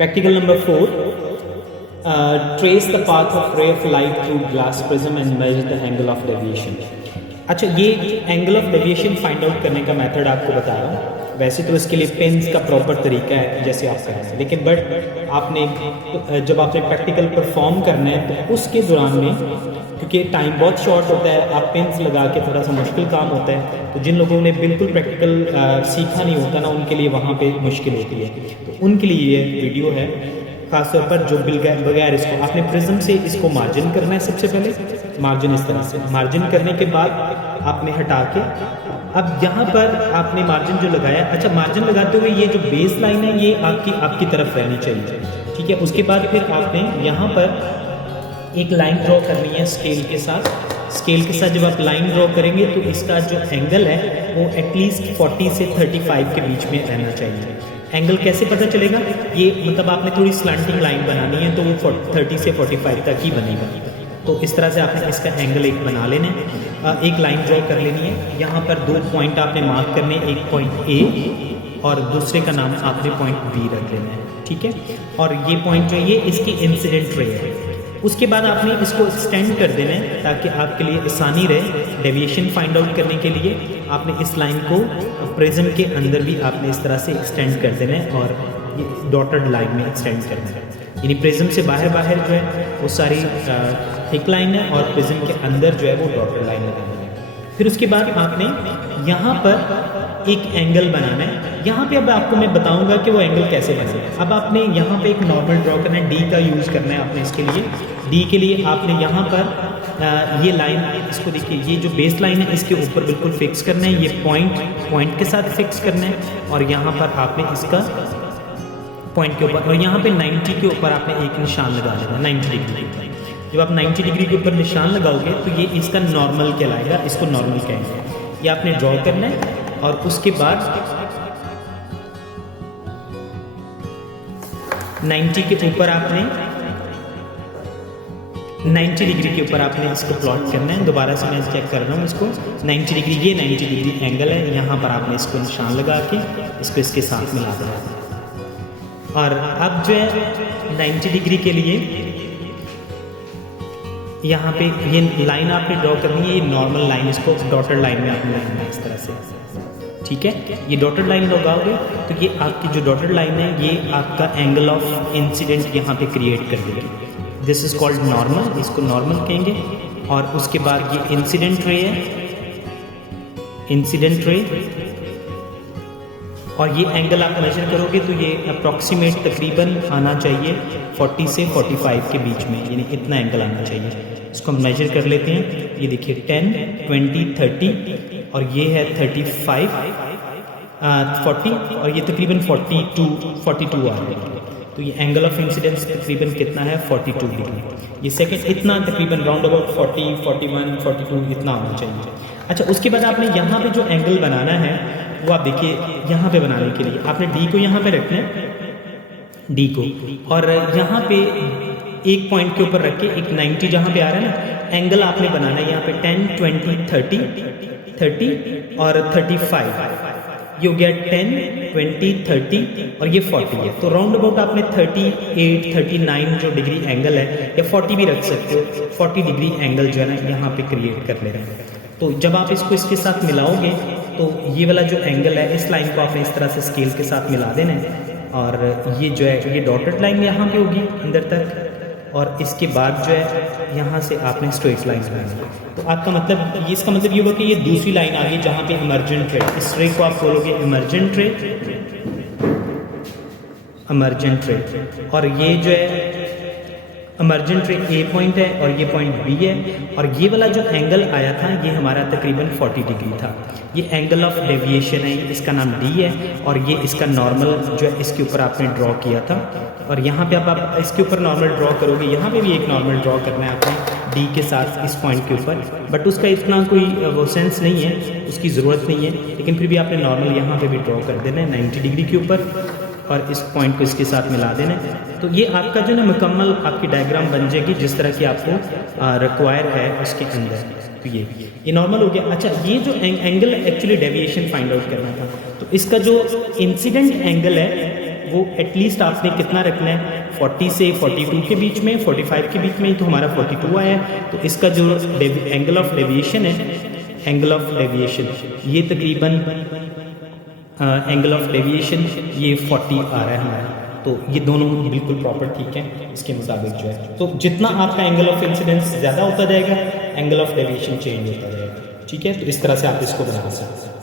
Practical number 4. Trace the path of ray of light through glass prism and measure the angle of deviation. अच्छा, ये angle of deviation find out करने का method आपको बता रहा हूँ। वैसे तो इसके लिए पेन्स का प्रॉपर तरीका है जैसे आप कर रहे हैं, लेकिन बट आपने जब आपने प्रैक्टिकल परफॉर्म करना है तो उसके दौरान में, क्योंकि टाइम बहुत शॉर्ट होता है, आप पेन्स लगा के थोड़ा सा मुश्किल काम होता है, तो जिन लोगों ने बिल्कुल प्रैक्टिकल सीखा नहीं होता ना, उनके लिए वहाँ पे मुश्किल होती है। तो उनके लिए ये वीडियो है खासतौर पर जो बगैर इसको आपने प्रिज्म से इसको मार्जिन करना है। सबसे पहले मार्जिन इस तरह से मार्जिन करने के बाद आपने हटा के अब यहाँ पर आपने मार्जिन जो लगाया, अच्छा मार्जिन लगाते हुए ये जो बेस लाइन है ये आपकी तरफ रहनी चाहिए, ठीक है। उसके बाद फिर आपने यहाँ पर एक लाइन ड्रॉ करनी है स्केल के साथ। स्केल के साथ जब आप लाइन ड्रॉ करेंगे तो इसका जो एंगल है वो एटलीस्ट 40 से 35 के बीच में रहना चाहिए। एंगल कैसे पता चलेगा? ये मतलब आपने थोड़ी स्लैंटिंग लाइन बनानी है तो वो 30 से 45 तक ही बनेगा। तो इस तरह से आपने इसका एंगल एक बना लेना है, एक लाइन ड्रॉ कर लेनी है। यहाँ पर 2 पॉइंट आपने मार्क करने, एक पॉइंट ए और दूसरे का नाम आपने पॉइंट बी रख लेना है, ठीक है। और ये पॉइंट जो है ये इसकी इंसिडेंट रे है। उसके बाद आपने इसको एक्सटेंड कर देना है ताकि आपके लिए आसानी रहे डेविएशन फाइंड आउट करने के लिए। आपने इस लाइन को प्रिज्म के अंदर भी आपने इस तरह से एक्सटेंड कर देना है और ये डॉटेड लाइन में एक्सटेंड करना है, यानी प्रिज्म से बाहर जो है वो सारी थिक लाइन है और प्रिज्म के अंदर जो है वो डॉटेड लाइन लगानी है। फिर उसके बाद आपने यहाँ पर एक एंगल बनाना है। यहाँ पे अब आपको मैं बताऊंगा कि वो एंगल कैसे बनेगा। अब आपने यहाँ पे एक नॉर्मल ड्रॉ करना है, डी का यूज़ करना है आपने इसके लिए। डी के लिए आपने यहाँ पर ये लाइन, इसको देखिए, ये जो बेस लाइन है इसके ऊपर बिल्कुल फिक्स करना है, ये पॉइंट के साथ फिक्स करना है और यहाँ पर आपने इसका पॉइंट के ऊपर, और यहाँ पे 90 के ऊपर आपने एक निशान लगा देना, 90 डिग्री। जब आप 90 डिग्री के ऊपर निशान लगाओगे तो ये इसका नॉर्मल कहलाएगा, इसको नॉर्मल कहेंगे। ये आपने ड्रॉ करना है और उसके बाद 90 के ऊपर आपने 90 डिग्री के ऊपर आपने इसको प्लॉट करना है। दोबारा से मैं चेक कर रहा हूँ इसको, 90 डिग्री, ये 90 डिग्री एंगल है। यहाँ पर आपने इसको निशान लगा के इसको इसके साथ मिला देना है। और अब जो है 90 डिग्री के लिए यहाँ पे ये लाइन आपने ड्रॉ करनी है, ये नॉर्मल लाइन, इसको डॉटेड लाइन में आपने लगाना है इस तरह से, ठीक है। ये डॉटेड लाइन लगाओगे तो ये आपकी जो डॉटेड लाइन है ये आपका एंगल ऑफ इंसिडेंट यहाँ पे क्रिएट कर देगी। दिस इज कॉल्ड नॉर्मल, इसको नॉर्मल कहेंगे। और उसके बाद ये इंसिडेंट रे है, इंसिडेंट रे, और ये एंगल आप मेजर करोगे तो ये अप्रॉक्सीमेट तकरीबन आना चाहिए 40 से 45 के बीच में, यानी इतना एंगल आना चाहिए। इसको हम मेजर कर लेते हैं। ये देखिए 10, 20, 30 और ये है 35, 40 और ये तकरीबन 42 आ रहा है। तो ये एंगल ऑफ इंसिडेंस तकरीबन कितना है? 42 डिग्री। ये सेकंड इतना तकरीबन राउंड अबाउट 40, 41, 42 इतना होना चाहिए। अच्छा, उसके बाद आपने यहाँ पे जो एंगल बनाना है वो आप देखिए, यहाँ पे बनाने के लिए आपने डी को यहाँ पे रखना है, डी को, और यहाँ पे एक पॉइंट के ऊपर रख के एक 90 जहाँ पे आ रहा है ना, एंगल आपने बनाना है यहाँ पे 10, 20, 30 और 35। ये हो गया 10, 20, 30 और ये 40 है। तो राउंड अबाउट आपने 38, 39 जो डिग्री एंगल है, या 40 भी रख सकते हो, 40 डिग्री एंगल जो है ना यहाँ पे क्रिएट कर ले रहे हैं। तो जब आप इसको इसके साथ मिलाओगे तो ये वाला जो एंगल है, इस लाइन को आपने इस तरह से स्केल के साथ मिला देना है। और ये जो है ये डॉटेड लाइन यहाँ पे होगी अंदर तक, और इसके बाद जो है यहाँ से आपने स्ट्रेट लाइन बनानी है। तो आपका मतलब ये, इसका मतलब ये होगा कि ये दूसरी लाइन आ गई जहाँ पे इमर्जेंट रे, इस रे को आप बोलोगे इमर्जेंट रे, इमर्जेंट रे। और ये जो है इमर्जेंट रे ए पॉइंट है और ये पॉइंट बी है। और ये वाला जो एंगल आया था ये हमारा तकरीबन 40 डिग्री था। ये एंगल ऑफ डेविएशन है, इसका नाम डी है, और ये इसका नॉर्मल जो है इसके ऊपर आपने ड्रॉ किया था। और यहाँ पे अब आप इसके ऊपर नॉर्मल ड्रॉ करोगे, यहाँ पे भी एक नॉर्मल ड्रॉ करना है आपने डी के साथ इस पॉइंट के ऊपर, बट उसका इतना कोई वो सेंस नहीं है, उसकी ज़रूरत नहीं है, लेकिन फिर भी आपने नॉर्मल यहाँ पे भी ड्रॉ कर देना है 90 डिग्री के ऊपर, और इस पॉइंट को इसके साथ मिला देना है। तो ये आपका जो ना मुकम्मल आपकी डायग्राम बन जाएगी जिस तरह की आपको रिक्वायर है उसके अंदर। तो ये नॉर्मल हो गया। अच्छा, ये जो angle actually deviation find out करना था, तो इसका जो इंसिडेंट एंगल है वो एटलीस्ट आपने कितना रखना है, 40 से 42 के बीच में, 45 के बीच में, तो हमारा 42 आया है। तो इसका जो एंगल ऑफ डेविएशन है, एंगल ऑफ डेविएशन ये तकरीबन एंगल ऑफ डेविएशन ये 40 आ रहा है हमारा। तो ये दोनों बिल्कुल प्रॉपर ठीक है इसके मुताबिक जो है। तो जितना आपका एंगल ऑफ इंसिडेंस ज़्यादा होता जाएगा, एंगल ऑफ डेविएशन चेंज होता जाएगा। ठीक है, तो इस तरह से आप इसको बना सकते हैं।